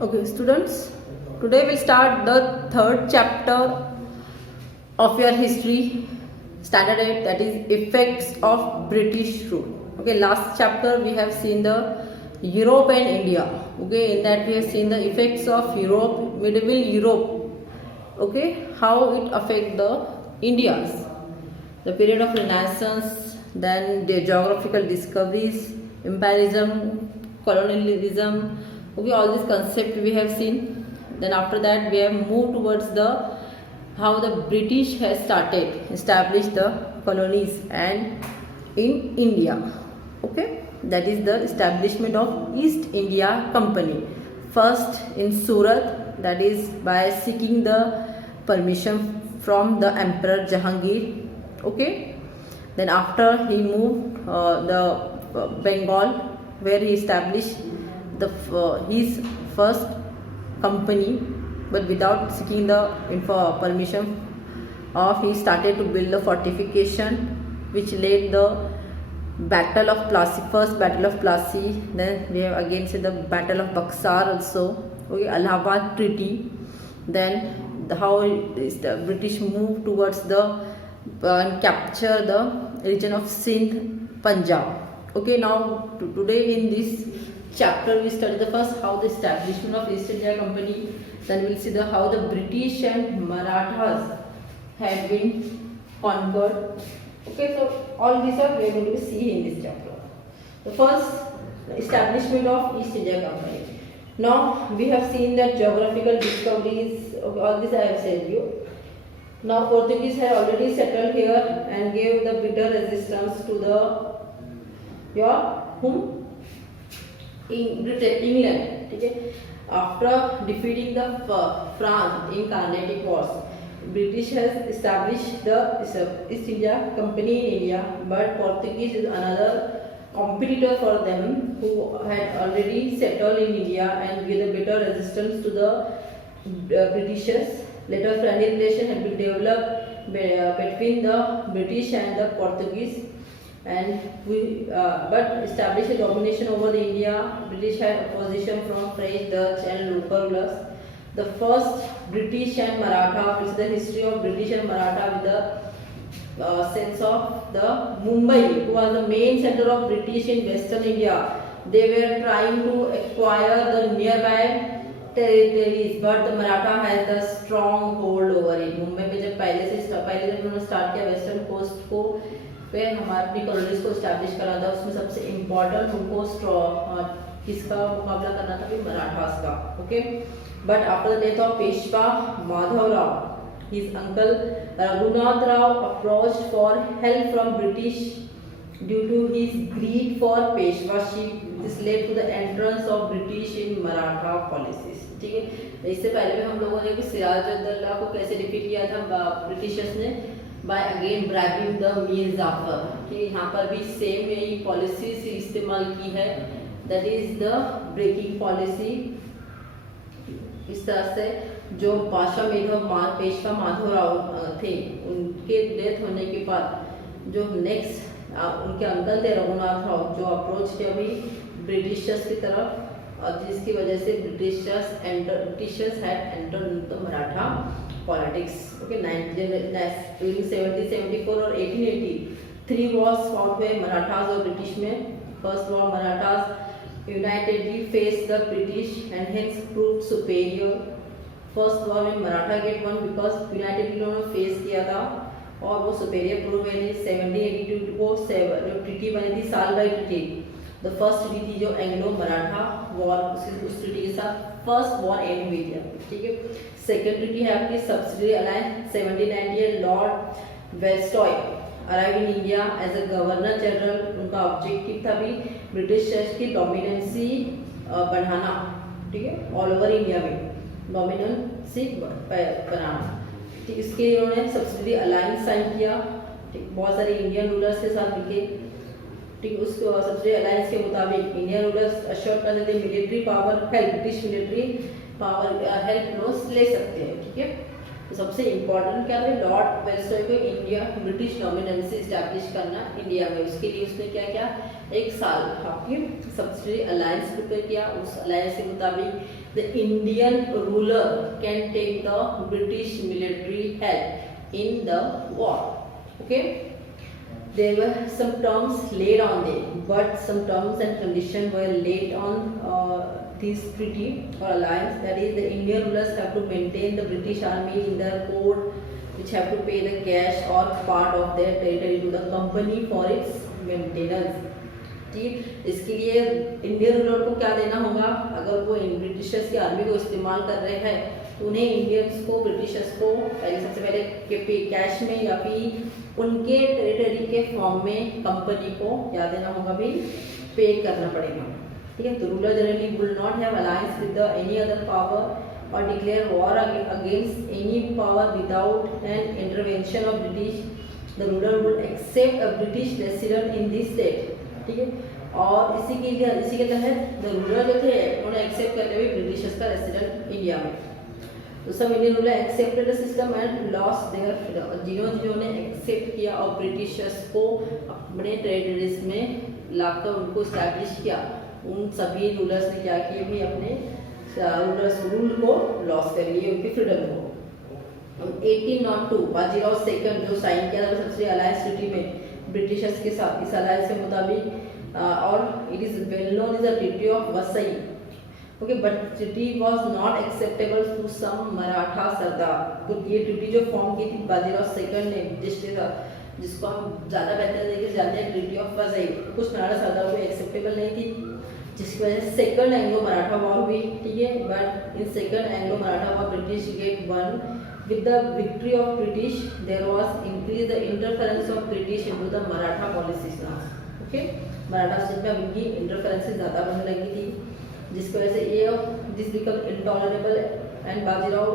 Okay, students, today we'll start the third chapter of your history, standard 8, that is effects of British rule. Okay, last chapter we have seen the Europe and India. Okay, in that we have seen the effects of Europe, medieval Europe. Okay, how it affect the India's, the period of Renaissance, then the geographical discoveries, imperialism, colonialism. Okay, all these concepts we have seen. Then after that we have moved towards the how the British has started establish the colonies and in India. Okay, that is the establishment of East India Company. First in Surat, that is by seeking the permission from the Emperor Jahangir. Okay, then after he moved the Bengal, where he established the his first company, but without seeking the permission of, he started to build a fortification which led the battle of Plassey, first battle of Plassey. Then we have again said the battle of Buxar also. Okay, Allahabad treaty. Then how the British moved towards the and capture the region of Sindh, Punjab. Okay, now today in this chapter we study the first how the establishment of East India Company. Then we'll see the how the British and Marathas had been conquered. Okay, so all these are we are going to see in this chapter. The first establishment of East India Company. Now we have seen that geographical discoveries. Okay, all this I have said you. Now Portuguese had already settled here and gave the bitter resistance to the your whom in Britain, England. Okay. After defeating the France in Carnatic Wars, British has established the East India Company in India, but Portuguese is another competitor for them who had already settled in India and gave the bitter resistance to the Britishers. Later friendly relation had been developed between the British and the Portuguese, and but established a domination over the India. British had opposition from French, Dutch and local rulers. The first British and Maratha, which is the history of British and Maratha with the sense of the Mumbai, who was the main center of British in Western India. They were trying to acquire the nearby territories, but the Maratha has the strong hold over it. Mumbai में जब पहले जब उन्होंने स्टार्ट किया western coast को पे हमारे अपनी कॉलोनीज को इस्टेब्लिश करा था, उसमें सबसे इम्पोर्टेंट उनको किसका मुकाबला करना था भी मराठास का. Okay, but after the death of Peshwa Madhavrao, his uncle Raghunath Rao approached for help from British due to his greed for Peshwaship. This led to the entrance of British in Maratha policies. ठीक है, इससे पहले भी हम लोगों ने कि सिराजुद्दौला को कैसे डिफीट किया था ब्रिटिशर्स ने by again bribing the Mir Jafar. कि यहाँ पर भी सेम यही पॉलिसीज इस्तेमाल की है, that is the breaking policy. इस तरह से जो पेशवा माधवराव थे, उनके डेथ होने के बाद जो नेक्स्ट उनके अंकल थे रघुनाथ राव, जो अप्रोच किया अभी ब्रिटिशर्स की तरफ, और जिसकी वजह से Britishers had entered the Maratha politics. Okay, 1774 और 1883 वॉर्स फॉट हुए मराठास और ब्रिटिश में. First war Marathas unitedly faced the British and hence proved superior. First war में Maratha get won because united उन्होंने फेस किया था और वो सुपेरियर प्रूव हुए थे. 1782 को जो ट्रीटी बनी थी Salbai treaty, the first treaty थी जो एंग्लो मराठा वॉर, उस ट्रीटी के साथ फर्स्ट वॉर एंड हुई थी. ठीक है, सेकेंड ट्रीटी है आपकी सब्सिडी अलायंस. 1798 लॉर्ड वेस्टॉय arrive in India as a governor general. उनका ऑब्जेक्टिव था भी ब्रिटिश की डोमिनेंसी बढ़ाना. ठीक है, ऑल ओवर इंडिया में डोमिनेंसी बनाना. ठीक, इसके उन्होंने सब्सिडी अलायंस साइन किया. ठीक, बहुत सारे इंडियन रूलर्स के साथ मिलके. ठीक, उस सब्सिडी अलायंस के मुताबिक इंडियन रूलर्स अश्योर कर देते military power help, British military power help ले सकते हैं. ठीक है, तो सबसे इम्पोर्टेंट क्या है, लॉर्ड वेल्सरॉय को इंडिया ब्रिटिश डोमिनेंसी इस्टेब्लिश करना इंडिया में। उसके लिए उसने क्या किया, एक साल आपकी सब्सिडी अलायंस प्रिपेयर किया। उस अलायंस के मुताबिक the Indian ruler can take the British military help in the war. Okay, there were some terms laid on them, but some terms and conditions were laid on this treaty or alliance. That is, the Indian rulers have to maintain the British army in their port, which have to pay the cash or part of their territory to the company for its maintenance. ठीक, इसके लिए Indian ruler को क्या देना होगा, अगर वो ब्रिटिशर्स की आर्मी को इस्तेमाल कर रहे हैं तो उन्हें इंडियंस को, ब्रिटिशर्स को पहले सबसे पहले कैश में या फिर उनके टेरिटरी के फॉर्म में कंपनी को क्या देना होगा, भी पे करना पड़ेगा। ठीक है, तो ruler generally will not have alliance with any other power और declare war against any power without an intervention of British. The ruler would accept a British resident in this state. ठीक है, और इसी के तहत द रूलर जो थे उन्होंने एक्सेप्ट करते हुए ब्रिटिशर्स का रेसिडेंट इंडिया में। तो सब Indian ruler accepted the system and lost their freedom. जिन्होंने एक्सेप्ट किया और ब्रिटिशर्स को अपने टेरिटरीज में लाकर उनको स्टैब्लिश किया, उन सभी रूलर्स ने क्या किया, भी अपने रूलर्स रूल को लॉस कर लिए, उनकी फ्रीडम को। 1802 बाजीराव सेकंड जो साइन किया था सबसे अलायंस ट्रीटी में ब्रिटिशर्स के साथ, इस अलायंस के मुताबिक और it is well known is the treaty of Vasai. Okay, but treaty was not acceptable to some Maratha sardar. तो ये ट्रीटी जो फॉर्म की थी बाजीराव सेकंड ने, जिसको हम ज़्यादा बेहतर तरीके से जानते हैं ट्रीटी ऑफ वसई, कुछ मराठा सरदार को एक्सेप्टेबल नहीं थी, जिसकी वजह से सेकंड एंग्लो मराठा वॉर हुई। ठीक है, but in second Anglo Maratha war British get one. With the victory of British, there was increased the interference of British into the Maratha policies now. Okay, Maratha स्टेट में उनकी इंटरफेरेंस ज़्यादा बनने लगी थी, जिसकी वजह से ये this become intolerable and Bajirao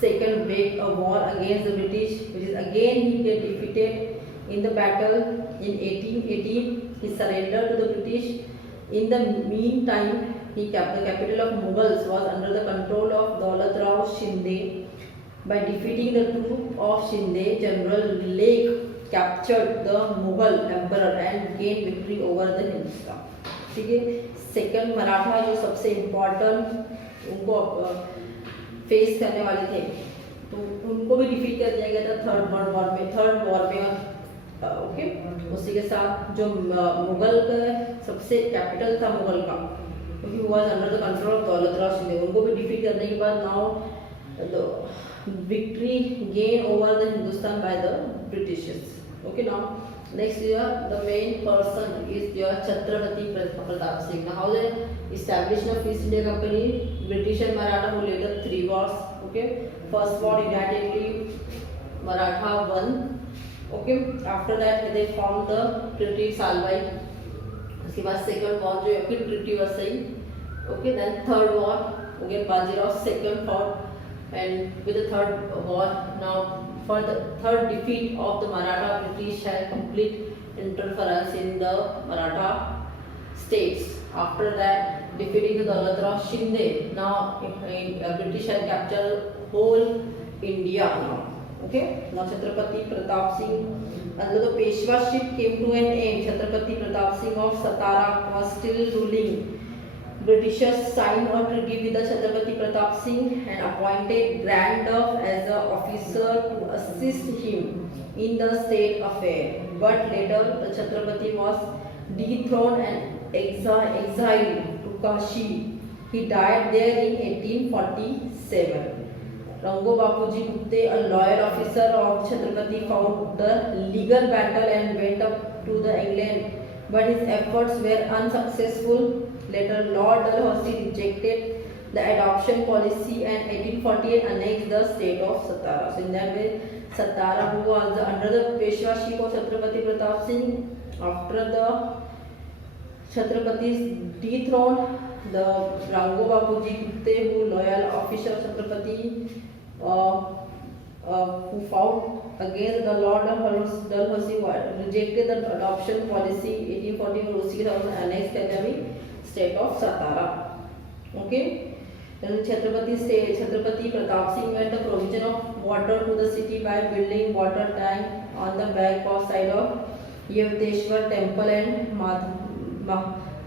second waged a war against the British, which is again he get defeated in the battle in 1818. He surrendered to the British. In the meantime, the capital of Mughals was under the control of Daulat Rao Shinde. By defeating the troop of Shinde, General Lake captured the Mughal emperor and gained victory over the Hindustan. ठीक है, सेकंड मराठा जो सबसे इम्पोर्टेंट उनको फेस करने वाले थे, तो उनको भी डिफीट कर दिया गया था थर्ड वॉर में। ओके, उसी के साथ जो मुगल का सबसे कैपिटल था मुगल का, क्योंकि वो was under the control of दौलत राव शिंदे, उनको भी डिफीट करने के बाद now victory gained over the Hindustan by the Britishers. Okay, now next year the main person is your Chhatrapati Pratap Singh. Now how they established the East India Company, British and Maratha who later 3 wars. Okay, first war unitedly Maratha won. Okay, after that they formed the Treaty Salwai. उसके बाद second war जो है फिर Treaty Vasai. Okay, then third war again Bajirao second fought. And with the third war, now for the third defeat of the Maratha, British had complete interference in the Maratha states. After that, defeating the Daulat Rao Shinde, now British had captured whole India now. Okay, now Chhatrapati Pratap Singh, under the Peshwaship came to an end. Chhatrapati Pratap Singh of Satara was still ruling. Britishers signed a treaty with the Chhatrapati Pratap Singh and appointed Grand Duff as an officer to assist him in the state affair. But later, the Chhatrapati was dethroned and exiled to Kashi. He died there in 1847. Rango Bapuji Gupte, a loyal officer of Chhatrapati, fought the legal battle and went up to the England, but his efforts were unsuccessful. Later, Lord Dalhousie rejected the adoption policy and 1848 annexed the state of Satara. So in that way, Satara who was under the Peshwaship of Chhatrapati Pratap Singh. After the Chhatrapati's dethroned, the Rango Bapuji Gupte, who loyal officer of Chhatrapati, who fought against the Lord Dalhousie, rejected the adoption policy 1840 और उसी के साथ annexed कर दिया state of Satara. Okay, Chhatrapati Pratap Singh made the provision of water to the city by building water tank on the back of side of Yevteshwar temple and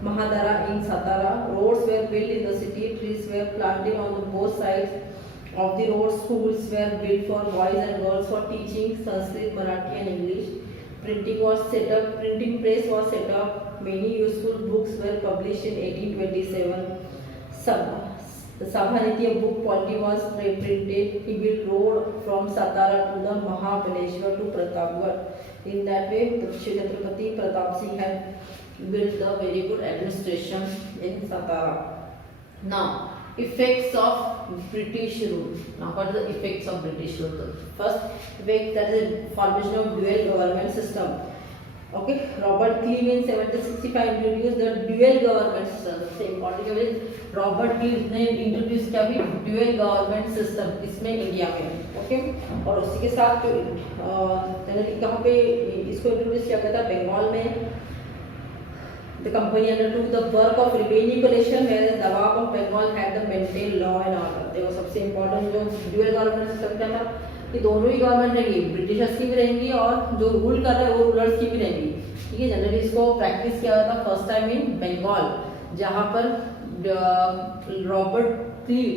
Mahadara in Satara. Roads were built in the city, trees were planted on the both sides of the road. Schools were built for boys and girls for teaching Sanskrit, Marathi and English. Printing press was set up. Many useful books were published in 1827. The Sabhaniti, a book polity, was printed. He built road from Satara to the Mahabaleshwar to Pratapgarh. In that way, Chhatrapati Pratap Singh had built the very good administration in Satara. Now, effects of British rule. Now, what are the effects of British rule? First effect, that is the formation of dual government system. Okay, Robert Clive in 1765 introduced the dual government system. Same particularly Robert cleave ने इंट्रोड्यूस किया भी dual government system इसमें इंडिया में. ओके, और उसी के साथ जो जनरली कहाँ पे इसको इंट्रोड्यूस किया गया था, बंगाल में. The company undertook the work of revenue collection, whereas Nawab of Bengal had the maintain law and order. देखो सबसे इम्पोर्टेंट जो ड्यूअल गवर्नमेंट सिस्टम क्या था कि दोनों ही गवर्नमेंट रहेंगी, ब्रिटिशर्स की भी रहेंगी और जो रूल कर रहे हैं वो रूलर्स की भी रहेंगी. ठीक है, जनरली इसको प्रैक्टिस किया गया था फर्स्ट टाइम इन बंगाल, जहाँ पर Robert cleave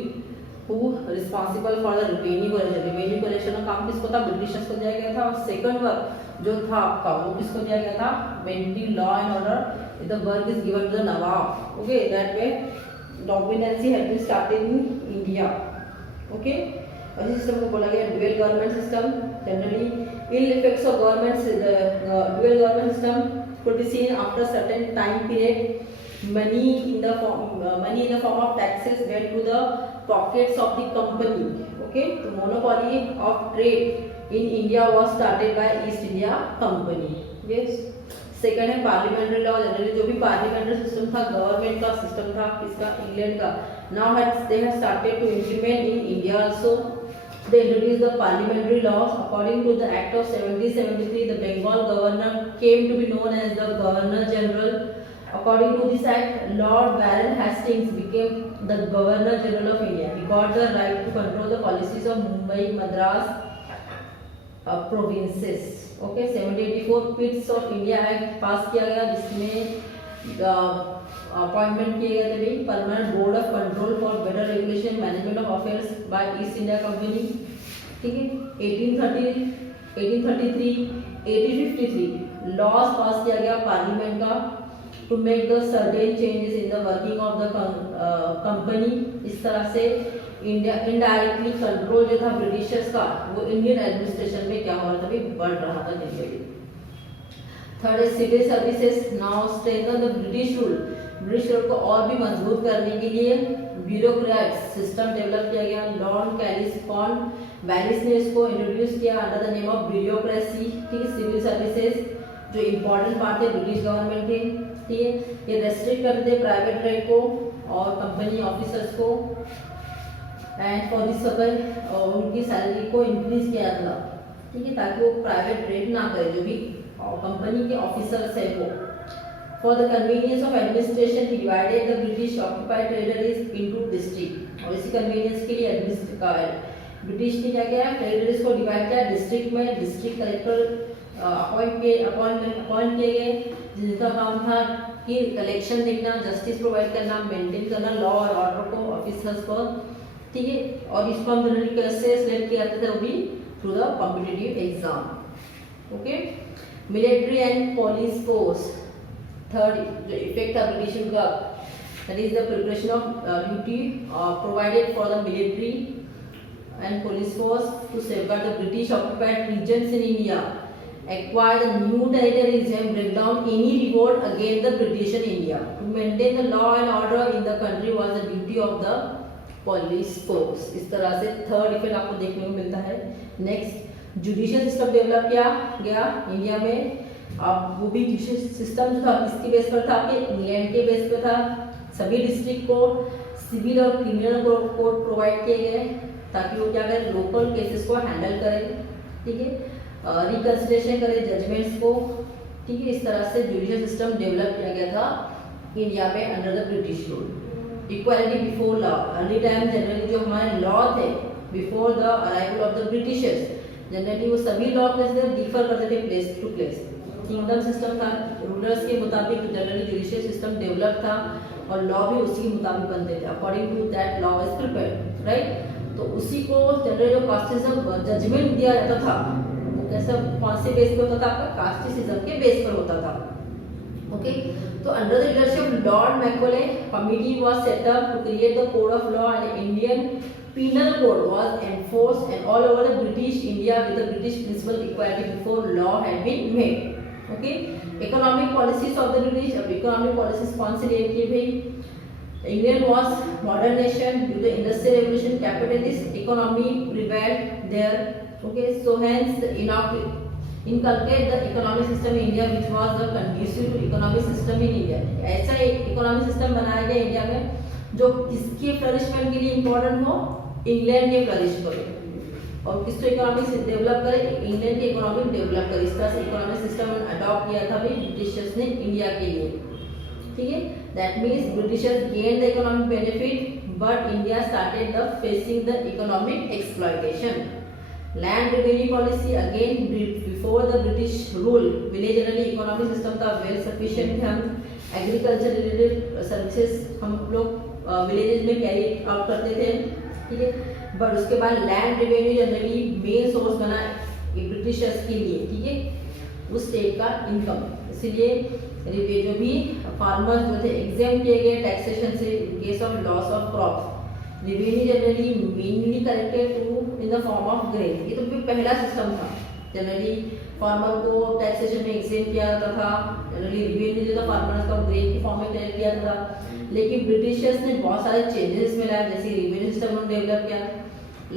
who responsible for the revenue collection का काम किसको था, ब्रिटिशर्स को दिया गया था. और सेकंड वर्क जो था आपका वो किसको दिया गया था, maintain law and order. The work is given to the nawab. Okay, that way dominancy had been started in India. Okay, और इस सिस्टम को बोला गया dual government system. Generally ill effects of dual government system could be seen after certain time period. Money in the form of taxes went to the pockets of the company. Okay, the monopoly of trade in India was started by East India Company. Yes. Second है parliamentary law. Generally जो भी parliamentary system था, government का system था किसका, England का. Now they have started to implement in India also. They introduced the parliamentary laws. According to the Act of 1773, the Bengal governor came to be known as the Governor General. According to this act, Lord Warren Hastings became the Governor General of India. He got the right to control the policies of Mumbai, Madras provinces. Okay, 1784 Pitt's of India Act pass किया गया, जिसमें appointment किए गए थे भी permanent board of control for better regulation management of affairs by East India Company. ठीक है, 1833 1853 लॉज पास किया गया पार्लियामेंट का to make the certain changes in the working of the company. इस तरह से इंडिया इनडायरेक्टली कंट्रोल जो था ब्रिटिशर्स का वो इंडियन एडमिनिस्ट्रेशन में क्या हो रहा था, भी बढ़ रहा था धीरे. थर्ड है civil services. Now strengthen the British rule. British rule को और भी मजबूत करने के लिए ब्यूरोक्रेट्स सिस्टम डेवलप किया गया. लॉर्ड कैलिस ने इसको इंट्रोड्यूस किया under the name of bureaucracy. ठीक है, सिविल सर्विसेज जो इम्पोर्टेंट पार्ट है ब्रिटिश गवर्नमेंट के. ठीक है, ये रेस्ट्रिक्ट करते थे प्राइवेट ट्रेड को और कंपनी ऑफिसर्स को. एंड फॉर दिस पर्पज उनकी सैलरी को इंक्रीज किया था. ठीक है, ताकि वो प्राइवेट ट्रेड ना करे जो भी कंपनी के ऑफिसर्स है वो. For the convenience of administration he divided the British occupied territories into district. और इसी कन्वीनियंस के लिए ब्रिटिश ने क्या किया, टेरिटरीज को डिवाइड किया डिस्ट्रिक्ट में. डिस्ट्रिक्ट कलेक्टर अपॉइंट किए गए, जिनका काम था कि कलेक्शन देखना, जस्टिस प्रोवाइड करना, मेंटेन करना लॉ और ऑर्डर को ऑफिसर्स को. ठीक है, और इसको हम जनरली कैसे सिलेक्ट किया जाता था, वो भी through the competitive exam. Okay, military and police force. Third जो इफेक्ट था ब्रिटिश रूल का, that is the preparation of duty provided for the military and police force to safeguard the British occupied regions in India, acquire the new territories and break down any revolt against the British in India. To maintain the law and order in the country was the duty of the police force. इस तरह से third effect आपको देखने को मिलता है. Next judicial system develop किया गया इंडिया में. अब वो भी जुडिशियल सिस्टम जो था किसके बेस पर था, आपके इंग्लैंड के बेस पर था. सभी डिस्ट्रिक्ट को सिविल और क्रिमिनल कोर्ट प्रोवाइड किए गए ताकि वो क्या करें, लोकल केसेस को हैंडल करें. ठीक है, रिकंसिडरेशन करें जजमेंट्स को. ठीक है, इस तरह से जुडिशियल सिस्टम डेवलप किया गया था इंडिया में under the British rule. Equality before law. Early time generally जो हमारे लॉ थे before the arrival of the Britishers, generally वो सभी लॉ कैसे डिफर करते थे place to place. Kingdom system था, रूलर्स के मुताबिक जनरली जुडिशियल सिस्टम डेवलप था और लॉ भी उसी के मुताबिक बनते थे, according to that law is prepared, right. तो उसी को जनरली जो कास्टिज्म जजमेंट दिया जाता था वो कैसे कौन से बेस पे होता था, आपका कास्टिसिज्म के बेस पर होता था। ओके, तो under the leadership of Lord Macaulay committee was set up to create the code of law and Indian penal code was enforced and all over the British India with the British principle equality before law had been made. Okay, economic policies of the British, अब economic policies कौन से लिए किए भाई? England was modern nation due to industrial revolution, capitalist economy prevailed there. Okay, so hence inculcate the economic system in India which was the conducive to economic system in India. ऐसा एक economic system बनाया गया इंडिया में जो किसके फ्लरिशमेंट के लिए इम्पोर्टेंट हो, इंग्लैंड के फ्लरिश करे, और किसको इकोनॉमिक डेवलप करे, इंग्लैंड के इकोनॉमिक डेवलप करे। इस तरह से इकोनॉमिक सिस्टम अडॉप्ट किया था भाई ब्रिटिशर्स ने इंडिया के लिए, ठीक है। That means Britishers gain the economic benefit but India started the facing the economic exploitation. Land revenue policy again before the British rule village generally economic system था वेल सफिशिएंट। हम एग्रीकल्चर रिलेटेड सर्विसेज हम लोग विलेजेस में carry out करते थे, ठीक है। बट उसके बाद land revenue generally main source बना ब्रिटिशर्स के लिए, ठीक है, उस स्टेट का इनकम। इसीलिए जो भी फार्मर्स जो थे एग्जाम किए गए टैक्सेशन से in case of loss of crops. Revenue generally mainly collected to in the form of grain. ये तो पहला सिस्टम था, जनरली फार्मर को टैक्सेशन में एग्जाम किया जाता था, जनरली रेवेन्यू जो था फार्मर्स का ग्रेन के फॉर्म में कलेक्ट किया जाता था। लेकिन ब्रिटिशर्स ने बहुत सारे चेंजेस में लाए, जैसे रेवेन्यू सिस्टम उन्होंने डेवलप किया,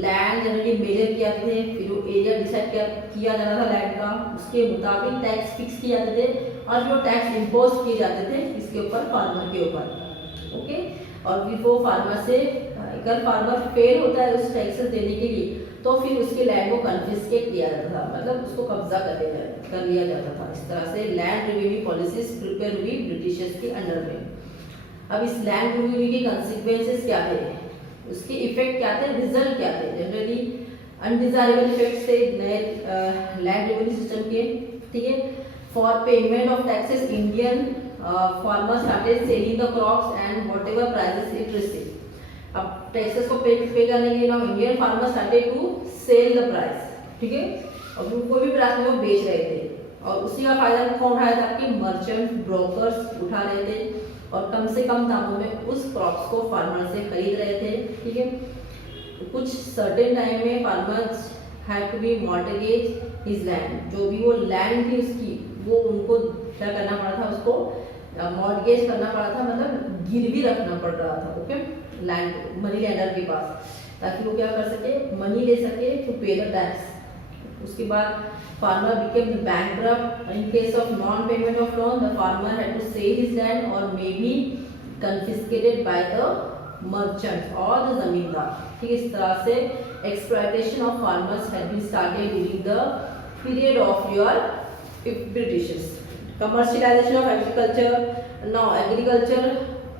लैंड जनरली मेजर किया थे, फिर वो एरिया डिसाइड किया जाता था लैंड का, उसके मुताबिक टैक्स फिक्स किए जाते थे और जो टैक्स इम्पोज किए जाते थे इसके ऊपर फार्मर के ऊपर, ओके। और बिफोर फार्मर से अगर फार्मर फेल होता है उस टैक्सेस देने के लिए तो फिर उसके लैंड को कन्फिस्केट किया जाता था, मतलब उसको कब्जा कर लिया जाता था। इस तरह से लैंड रेवेन्यू पॉलिसीज प्रिपेयर हुई ब्रिटिशर्स के अंडर में। अब इस लैंड रेवेन्यू के कंसिक्वेंसेस क्या थे, उसके इफेक्ट क्या थे, रिजल्ट क्या थे। जनरली अनडिजायरेबल इफेक्ट्स थे नए लैंड रेवेन्यू सिस्टम के, ठीक है। For payment of taxes Indian farmers started selling the crops and whatever prices it received. अब टैक्सेस को पे करने के लिए now Indian farmers started to sell the price, ठीक है, और कोई भी प्राइस में वो बेच रहे थे और उसी का फायदा कौन उठाया था, आपके मर्चेंट ब्रोकर्स उठा रहे थे और कम से कम दामों में उस क्रॉप्स को फार्मर से खरीद रहे थे, ठीक है। कुछ सर्टेन टाइम में farmers had to be mortgage his land, जो भी वो लैंड थी उसकी वो उनको क्या करना पड़ा था, उसको मॉर्टगेज करना पड़ा था, मतलब गिरवी रखना पड़ रहा था, ओके, लैंड मनी लैंडर के पास, ताकि वो क्या कर सके, मनी ले सके टू पे द टैक्स। उसके बाद farmer became bankrupt in case of non-payment of loan. The farmer had to sell his land or may be confiscated by the merchants or the zamindar. ठीक, इस तरह से exploitation of farmers had been started during the period of your Britishers. Commercialization of agriculture. Now agriculture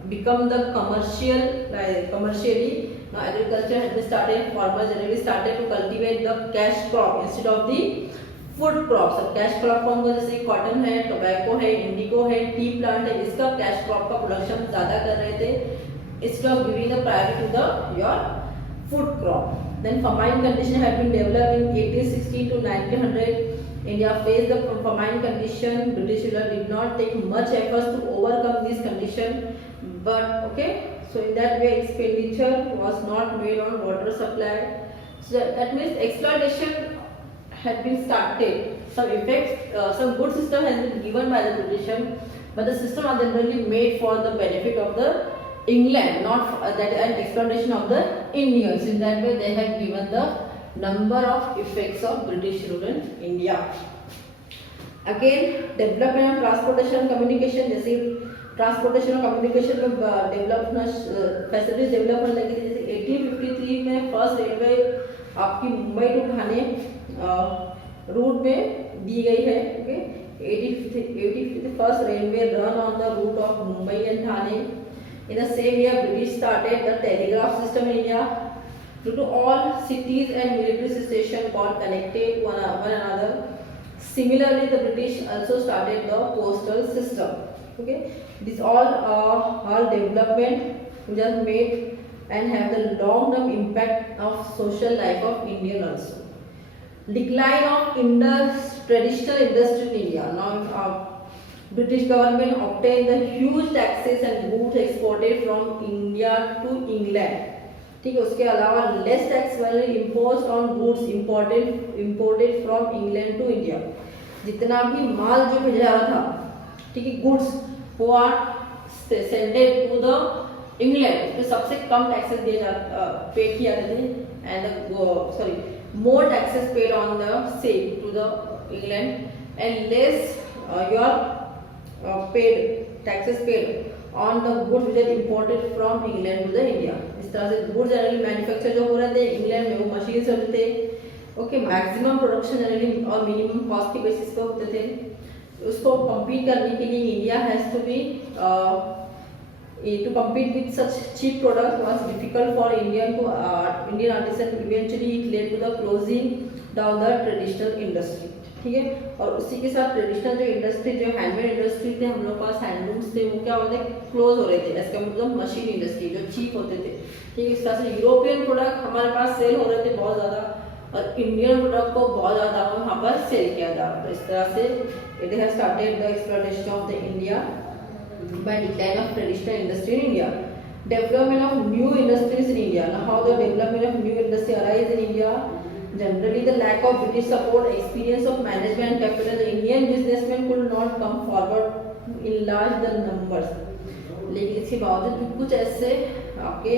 become the commercially. Now agriculture had been started. Farmers generally started to cultivate the cash crop instead of the food crops. अब cash crop form को जैसे कॉटन है, टोबैको है, इंडिगो है, T plant है, इसका cash crop का प्रोडक्शन ज़्यादा कर रहे थे instead of giving the priority to the your food crop. Then famine condition had been developed in 1860 to 1900. India faced the famine condition. British ruler did not take much efforts to overcome this condition, but okay, so in that way expenditure was not made on water supply. So that means exploitation had been started. Some effects, some good system has been given by the British, but the system are generally made for the benefit of the England, not that an exploitation of the Indians. In that way, they have given the number of effects of British rule in India. Again, development of transportation and communication. जैसे ट्रांसपोर्टेशन और कम्युनिकेशन में development facilities develop होने लगी थी। जैसे 1853 में first railway आपकी मुंबई टू ठाणे रूट में दी गई है, okay. 1853 first railway run on the route of Mumbai and Thane. In the same year, British started the telegraph system in India. Due to all cities and military stations got connected one another. Similarly, the British also started the postal system. Okay, these all development which are made and have the long-term impact of social life of Indian also. Decline of traditional industry in India. Now, British government obtained the huge taxes and goods exported from India to England. ठीक है, उसके अलावा less tax value imposed on goods imported from England to India. जितना भी माल जो भेजा जा रहा था, ठीक है, गुड्स वो are sended to the England, तो सबसे कम टैक्सेस पे किए जाते थे and more taxes paid on the sale to the England and less your paid taxes paid on the goods which are imported from England to the India. इस तरह से goods generally manufacture जो हो रहे थे इंग्लैंड में वो मशीन से होते थे. ओके, मैक्सिमम प्रोडक्शन जनरली और मिनिमम कॉस्ट के बेसिस पे होते थे. उसको compete करने के लिए India has to be to compete with such cheap products was difficult for Indian artisan. Eventually it led to the closing down the traditional industry. ठीक है, और उसी के साथ ट्रेडिशनल जो इंडस्ट्री जो हैंडमेड इंडस्ट्री थे, हम लोग पास हैंडलूम्स थे, वो क्या होते क्लोज हो रहे थे as compare to machine industry जो चीप होते थे. ठीक है, इस तरह से यूरोपियन प्रोडक्ट हमारे पास सेल हो रहे थे बहुत ज़्यादा और इंडियन प्रोडक्ट को बहुत ज़्यादा वहाँ पर सेल किया जा रहा. तो इस तरह से it has started the exploitation of the India by decline of traditional industry in India. Development of new industries in India. Now, how the development of new industry arise in India? Generally, the lack of British support, experience of management capital, the Indian businessmen could not come forward in large the numbers. लेकिन इसके बावजूद भी कुछ ऐसे आपके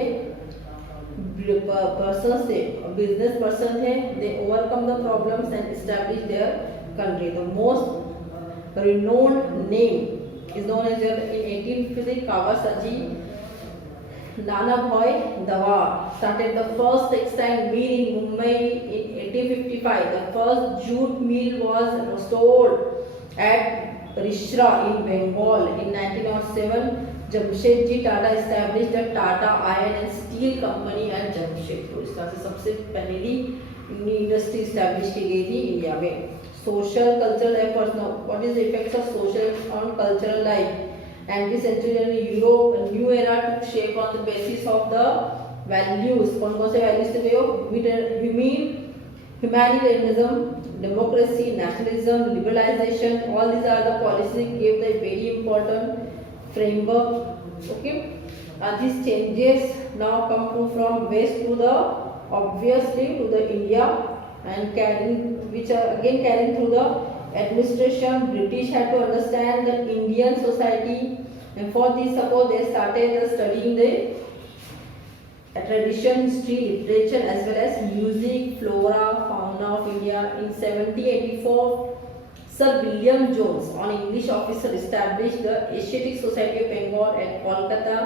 पर्सन थे, business person थे, they overcome the problems and establish their country. The most renowned name is known as in 1850 Kawasaki Nanabhai Dawa started the first textile mill in Mumbai in 1855. The first jute mill was restored at Rishra in Bengal in 1907. Jamshedji Tata established the Tata Iron and Steel Company at Jamshedpur. इस तरह से सबसे पहली industry establish की गई थी इंडिया में. Social cultural efforts. Now, what is the effects of social on cultural life? Anti-century Europe, a new era took shape on the basis of the values. कौन कौन से values थे वो? Humanitarianism, democracy, nationalism, liberalization. All these are the policies gave the very important framework. Okay, these changes now come from west to the obviously to the India. And which are again carrying through the administration. British had to understand the Indian society, and for this suppose they started studying the tradition, history, literature as well as music, flora, fauna of India. In 1784, Sir William Jones, an English officer, established the Asiatic Society of Bengal at Kolkata.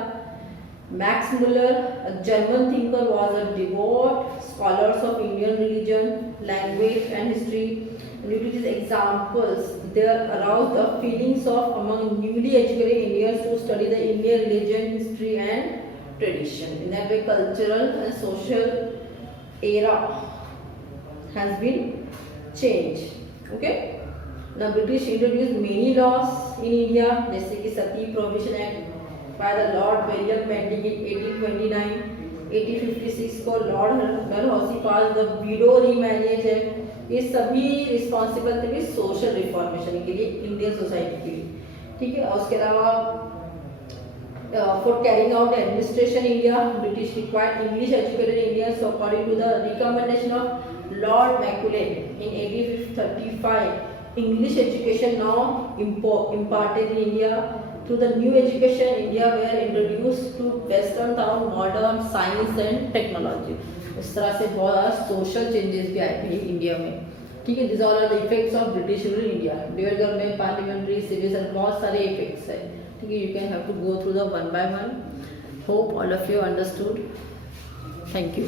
Max Muller, a German thinker, was a devout scholar of Indian religion, language and history. Due to these examples, there aroused the feelings of among newly educated Indians to study the Indian religion, history and tradition. In that way, cultural and social era has been changed. Okay. Now, British introduced many laws in India, जैसे कि sati prohibition act by the Lord William Pending in 1829. 1856 को Lord Dalhousie pass the widow remarriage है. ये सभी रिस्पॉन्सिबल थे social reformation के लिए Indian society के लिए. ठीक है, और उसके अलावा for carrying out administration India British required English educated Indians. So according to the recommendation of Lord Macaulay in 1835 English education now imparted in India. Through the new education, India were introduced to Western town, modern science and technology. इस तरह से बहुत social changes भी आए थे इंडिया में. ठीक है, this all are the effects of British rule in India. Dual government, parliamentary, civil, बहुत सारे इफेक्ट्स है. ठीक है, you can have to go through the one by one. Hope all of you understood. Thank you.